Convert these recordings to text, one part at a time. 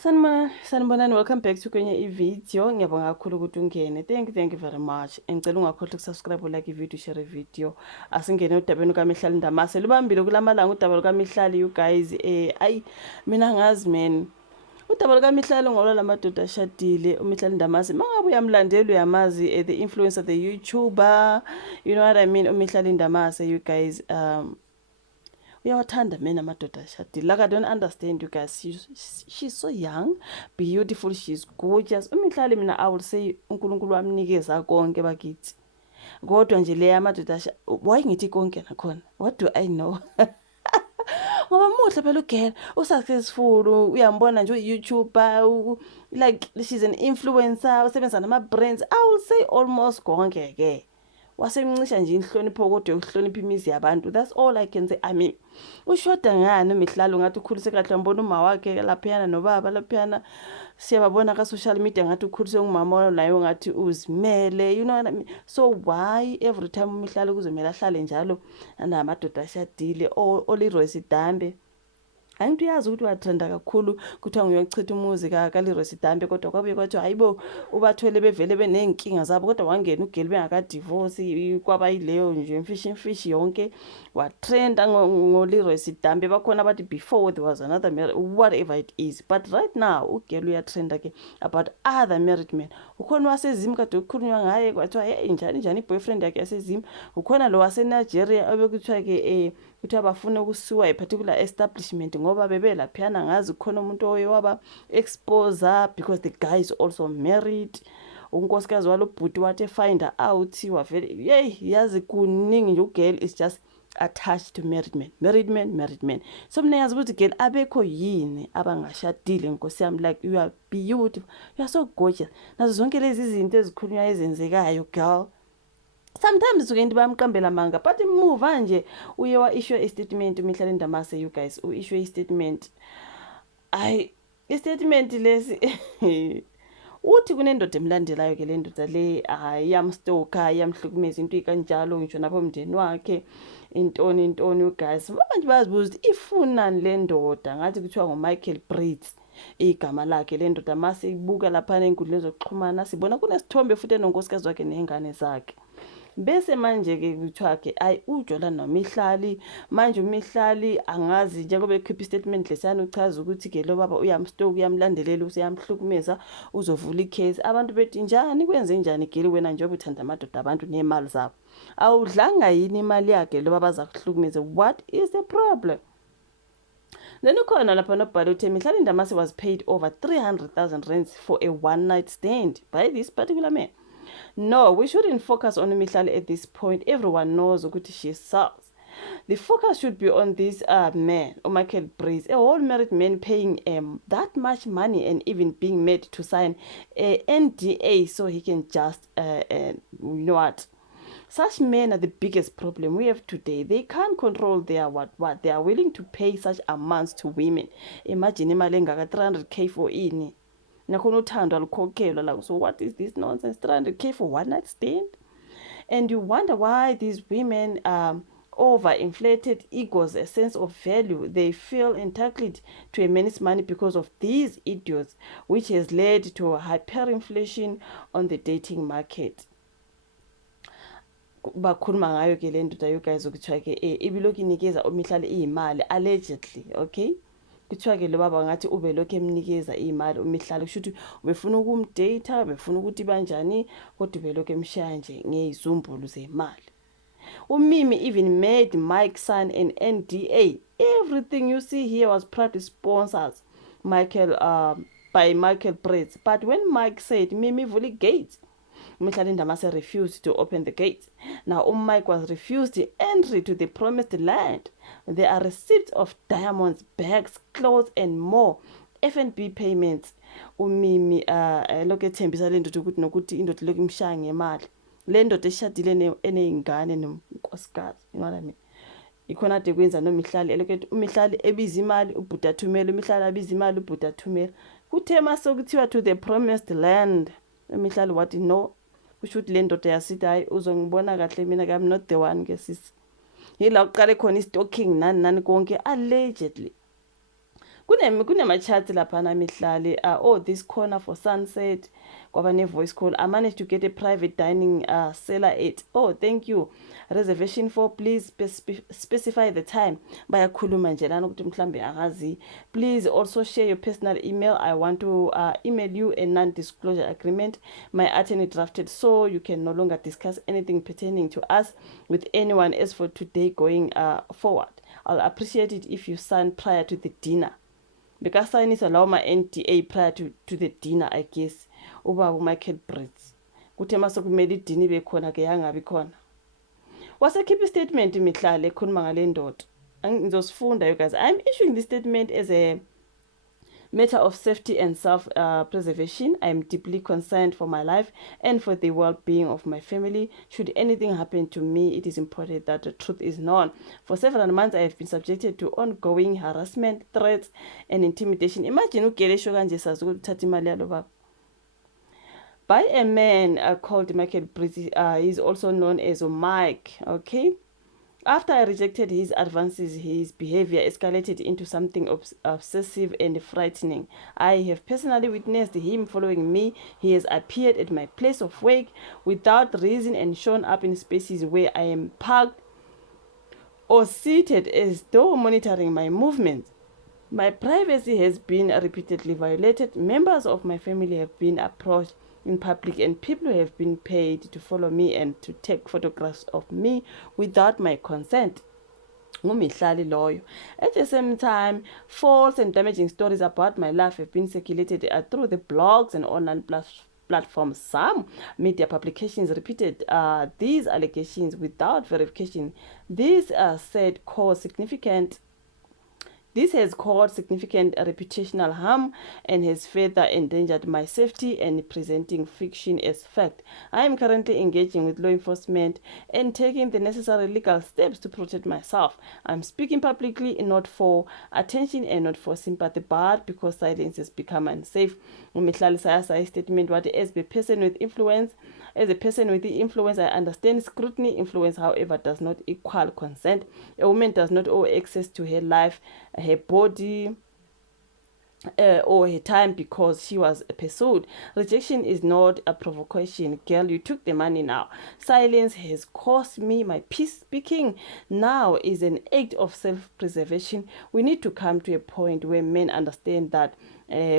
Sanibonani, welcome back to kwenye i-video. Ngiyabonga kakhulu ukuthi ungene. Thank you very much. Ngicela ungakhohlwa ukusubscribe, like i-video, share i-video. Asingene udabeni kaMihlali Ndamase. Lubambile kulamalanga udaba lukaMihlali, you guys. Mina ngazi man. Udaba lukaMihlali ngoba lamadoda ashadile, uMihlali Ndamase. Mangabe uyamlandela uyamazi, the influencer, the YouTuber. You know what I mean? uMihlali Ndamase, you guys. Uyawathanda mina amadoda ashadile. Like I don't understand you guys. She's so young, beautiful, she's gorgeous. uMihlali mina I will say uNkulunkulu wamnikeza konke bakithi. Kodwa nje le amadoda why ngithi konke nakhona? What do I know? Ngoba muhle phela ugela, usuccessful, uyambona nje uYouTuber, like she's an influencer, usebenza nama brands. I will say almost konke ke. Wasemncisha nje inhlonipho kodwa ukuhlonipha imizi yabantu. That's all I can say. I mean, ushoda ngani uMihlali ngathi ukhulise kahle, ngibona uma wakhe laphayana nobaba laphayana, siyababona ka social media ngathi ukhulise ngumama naye ngathi uzimele, you know what I mean? So why every time uMihlali kuzomela ahlale njalo namadoda ashadile oLeroy Sithembe? Angithi uyazi ukuthi watrenda kakhulu kuthiwa nguyochitha umuzi kaLeroy Sithembe, kodwa kwabuye kwathiwa hayibo ubathwele bevele benenkinga zabo, kodwa wangena ugeli bengakadivorce, kwaba yileyo nje imfish yonke watrenda ngoLeroy Sithembe. Bakhona bathi before there was another marriage, whatever it is, but right now ugeli uyatrenda ke about other married men. Ukhona waseZim kade ukukhulunywa ngaye kwathiwa hey njani boyfriend yakhe yaseZim. Ukhona lo waseNigeria obekuthiwa ke kuthiwa bafuna ukusuwa particular establishment ngoba bebe laphiyana, ngazi khona umuntu oye waba exposer because the guy is also married. Unkosikazi walobhuti wathi find out wavele yazi kuningi nje ugirl is just attached to married men. So mina yazi ukuthi girl abekho yini abangashadile, nkosi yami, like you are beautiful, you are so gorgeous. Nazo zonke lezi zinto ezikhulunywa ezenzekayo girl, sometimes uke bamqambela manga, but move nje uye wa issue a statement uMihlali Ndamase, you guys, issue a statement. I-statement lesi uthi kunendoda emlandelayo ke le ndoda le iyamstoka, iyamhlukumeza, into ikanjalo, ngisho napho umndeni wakhe, intoni you guys. Manje bazibuza ukuthi ifunani le ndoda, ngathi kuthiwa nguMichael Brits igama lakhe le ndoda. Mase ibuka lapha enkundleni zokuxhumana sibona kunesithombe futhi enonkosikazi wakhe nezingane zakhe. Bese manje ke kuthiwa ke uJola noMihlali, manje uMihlali angazi njengoba ekhipha istatement lesana uchaza ukuthi ke lo baba uyamstoka, uyamlandelela, useyamhlukumeza, uzovula icase. Abantu bethi njani, kwenze njani geli wena njengoba uthanda amadoda abantu nemali zabo? Awudlanga yini imali yakhe lo baba zakuhlukumeza? What is the problem? Then ukhona lapha nobhala uthi Mihlali Ndamase was paid over 300,000 rands for a one night stand by this particular man. No, we shouldn't focus on Mihlali at this point. Everyone knows ukuthi she sucks. The focus should be on this man, Michael Brits, a whole married man paying that much money and even being made to sign a NDA so he can just, you know what? Such men are the biggest problem we have today. They can't control their what. They are willing to pay such amounts to women. Imagine imali engaka 300k for ini. Nakhona uthando alukhokhelwa la. So what is this nonsense? 300k for one night stand? And you wonder why these women overinflated egos, a sense of value. They feel entitled to a man's money because of these idiots, which has led to a hyperinflation on the dating market. Bakhuluma ngayo ke le ndoda you guys ukuthiwa ke ibilokhu inikeza uMihlali imali allegedly, okay? Kuthiwa ke lo baba ngathi ube lokho emnikeza imali uMihlali, kusho ukuthi ubefuna ukumdate, ubefuna ukuthi banjani, kodwa ube lokho emshaya nje ngezizumbulu zemali. uMimi even made Mike sign an NDA. Everything you see here was proudly sponsored by Michael Brits. But when Mike said Mimi vuli gate, Mihlali Ndamase refused to open the gate. Now Mike was refused entry to the promised land. There are receipts of diamonds, bags, clothes and more. F&B payments. uMimi lokho ethembisa le ndoda ukuthi nokuthi indoda lokho imshaya ngemali. Le ndoda eshadile eneyingane nonkosikazi, you know what I mean? Ikhona ade kwenza noMihlali elokuthi uMihlali ebiza imali ubhuti athumela, uMihlali abiza imali ubhuti athumela. Kuthe mase kuthiwa to the promised land, uMihlali wathi no. Kusho ukuthi le ndoda yasithi hayi uzongibona kahle mina, I'm not the one ke sisi. Yila uqale khona i-stalking nani konke allegedly. kunama-chats laphana mihlali, oh, this corner for sunset, kwaba ne-voice call. I managed to get a private dining cellar at, oh, thank you, reservation for, please specify the time. Bayakhuluma nje lana ukuthi mhlambe akazi. Please also share your personal email. I want to email you a non-disclosure agreement my attorney drafted, so you can no longer discuss anything pertaining to us with anyone else for today going forward. I'll appreciate it if you sign prior to the dinner. Because sign is allow my NDA prior to the dinner, I guess. Uba Michael Brits. Kuthe sokumele idini ibe khona ke yangabi khona. Wasekhipha statement mihlale ekhuluma ngale ndoda. Ngizosifunda you guys. I'm issuing this statement as a matter of safety and self-preservation. I am deeply concerned for my life and for the well-being of my family. Should anything happen to me, it is important that the truth is known. For several months, I have been subjected to ongoing harassment, threats, and intimidation. Imagine ugelesho kanje sazukuthatha imali yalo baba. By a man called Michael Brits. He is also known as Mike, okay? After I rejected his advances, his behavior escalated into something obsessive and frightening. I have personally witnessed him following me. He has appeared at my place of work without reason and shown up in spaces where I am parked or seated as though monitoring my movements. My privacy has been repeatedly violated. Members of my family have been approached in public and people have been paid to follow me and to take photographs of me without my consent. Ngumihlali loyo. At the same time, false and damaging stories about my life have been circulated through the blogs and online platforms. Some media publications repeated these allegations without verification. This has caused significant reputational harm and has further endangered my safety and presenting fiction as fact. I am currently engaging with law enforcement and taking the necessary legal steps to protect myself. I'm speaking publicly not for attention and not for sympathy, but because silence has become unsafe. Umihlali saya statement what as a person with influence. As a person with the influence, I understand scrutiny. Influence, however, does not equal consent. A woman does not owe access to her life, her body, or her time because she was pursued. Rejection is not a provocation. Girl, you took the money now. Silence has cost me my peace. Speaking now is an act of self-preservation. We need to come to a point where men understand that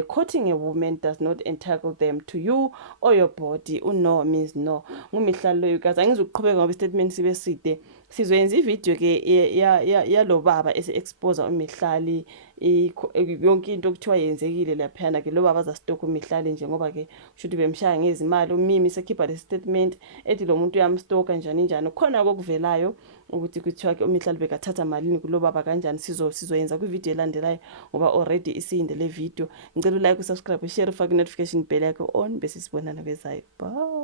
courting a woman does not entitle them to you or your body. No means no. Ngumihlalo you guys angizuqhubeka ngoba statement sibe side. Sizoyenza ivideo ke yalo baba ese-expose umihlali yonke into okuthiwa yenzekile laphana ke lo baba azasitoka umihlali nje ngoba ke should bemshaya ngezimali. Umimi sekhipha le statement ethi lo muntu uyamstoka njani njani. Khona kokuvelayo ukuthi kuthiwa ke umihlali bekathatha malini kulo baba kanjani. Sizoyenza kwivideo elandelayo ngoba already isiyinde le video. Ngicela ulike, usubscribe, share, ufake notification bell yakho on bese sibonana bezayo. Bye.